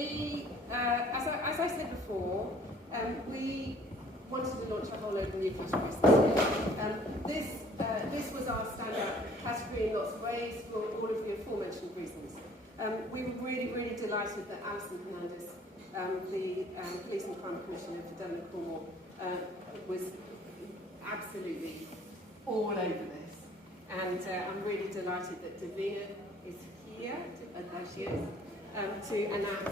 as I said before, we wanted to launch a whole load of new categories this year. This was our standout category in lots of ways for all of the aforementioned reasons. We were really, really delighted that Alison Hernandez, the Police and Crime Commissioner for Devon and Cornwall, was absolutely all over this. And I'm really delighted that Davina is here, there she is, to announce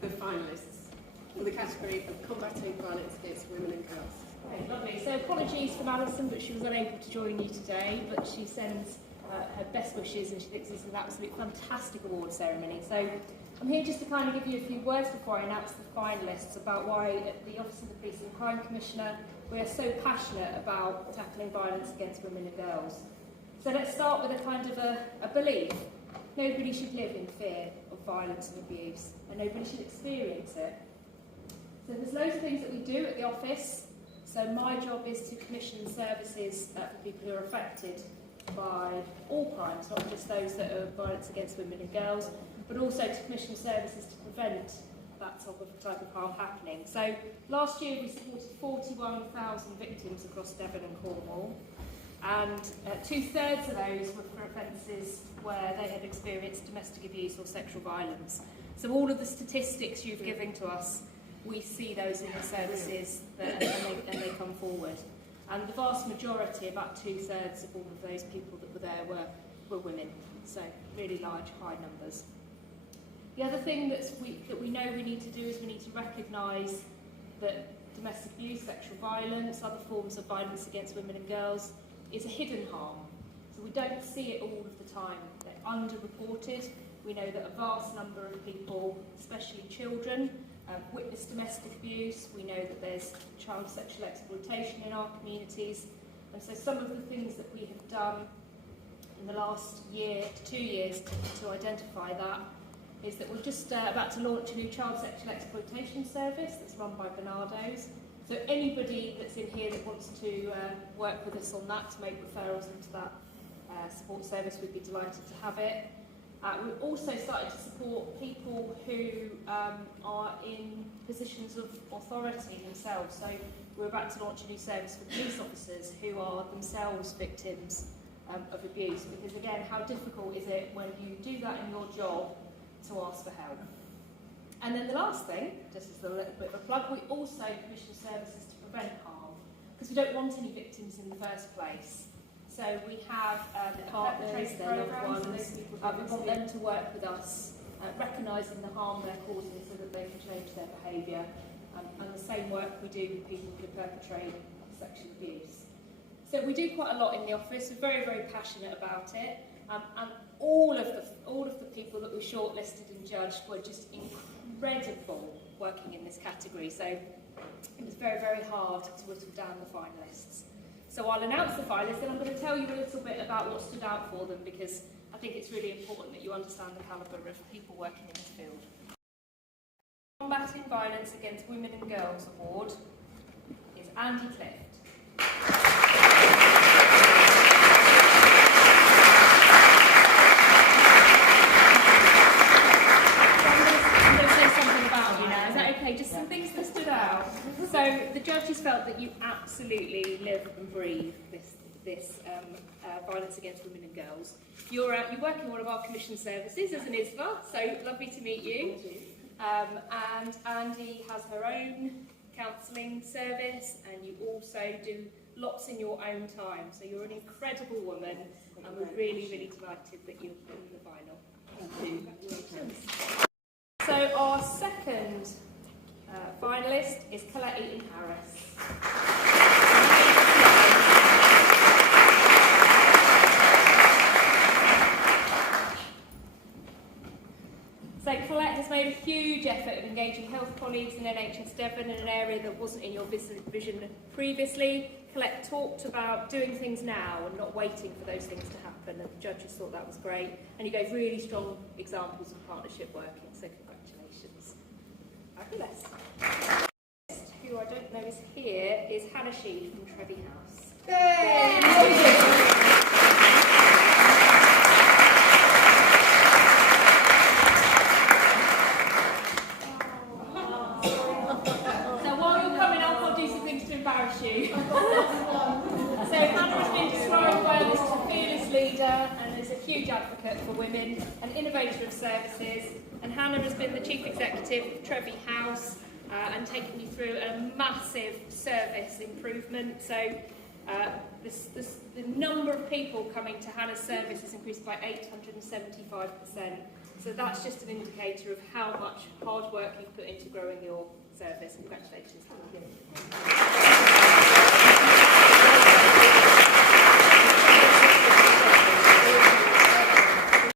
the finalists for the category of combating violence against women and girls. Okay, lovely. So apologies from Alison, but she was unable to join you today, but she sends her best wishes and she thinks this is an absolute fantastic award ceremony. So I'm here just to kind of give you a few words before I announce the finalists about why at the Office of the Police and Crime Commissioner we are so passionate about tackling violence against women and girls. So let's start with a kind of a belief. Nobody should live in fear of violence and abuse, and nobody should experience it. So there's loads of things that we do at the office. So my job is to commission services for people who are affected by all crimes, not just those that are violence against women and girls, but also to commission services to prevent that type of harm happening. So last year we supported 41,000 victims across Devon and Cornwall, and 2/3 of those were for offences where they had experienced domestic abuse or sexual violence. So all of the statistics you've given to us, we see those in the services and they come forward. And the vast majority, about 2/3 of all of those people that were there were women. So really large, high numbers. The other thing that we know we need to do is we need to recognise that domestic abuse, sexual violence, other forms of violence against women and girls is a hidden harm. So we don't see it all of the time. They're underreported. We know that a vast number of people, especially children, witness domestic abuse. We know that there's child sexual exploitation in our communities. And so some of the things that we have done in the last year to 2 years to identify that is that we're just about to launch a new child sexual exploitation service that's run by Bernardo's. So anybody that's in here that wants to work with us on that, to make referrals into that support service, we'd be delighted to have it. We've also started to support people who are in positions of authority themselves. So we're about to launch a new service for police officers who are themselves victims of abuse. Because again, how difficult is it when you do that in your job to ask for help? And then the last thing, just as a little bit of a plug, we also commission services to prevent harm, because we don't want any victims in the first place. So we have partners, their loved ones, we want them to work with us, recognising the harm they're causing so that they can change their behaviour, and the same work we do with people who perpetrate sexual abuse. So we do quite a lot in the office. We're very, very passionate about it, and all of the people that we shortlisted and judged were just incredible working in this category. So it was very, very hard to whittle down the finalists. So I'll announce the finalists, and I'm going to tell you a little bit about what stood out for them, because I think it's really important that you understand the calibre of people working in this field. Combating Violence Against Women and Girls Award is Andie Clift. Just some things that stood out. So the judges felt that you absolutely live and breathe this violence against women and girls. You work in one of our commission services as an ISVA, so lovely to meet you. And Andie has her own counselling service, and you also do lots in your own time. So you're an incredible woman, and we're really, really delighted that you're in the final. Thank you. So our second finalist is Colette Eaton-Harris. So Colette has made a huge effort of engaging health colleagues in NHS Devon in an area that wasn't in your vision previously. Colette talked about doing things now and not waiting for those things to happen, and the judges thought that was great. And you gave really strong examples of partnership working, so congratulations. Fabulous. Who I don't know is here is Shead from Trevi House. Yay! leader and is a huge advocate for women, an innovator of services, and Hannah has been the Chief Executive of Trevi House and taken you through a massive service improvement. So the number of people coming to Hannah's service has increased by 875%. So that's just an indicator of how much hard work you've put into growing your service. Congratulations. Thank you.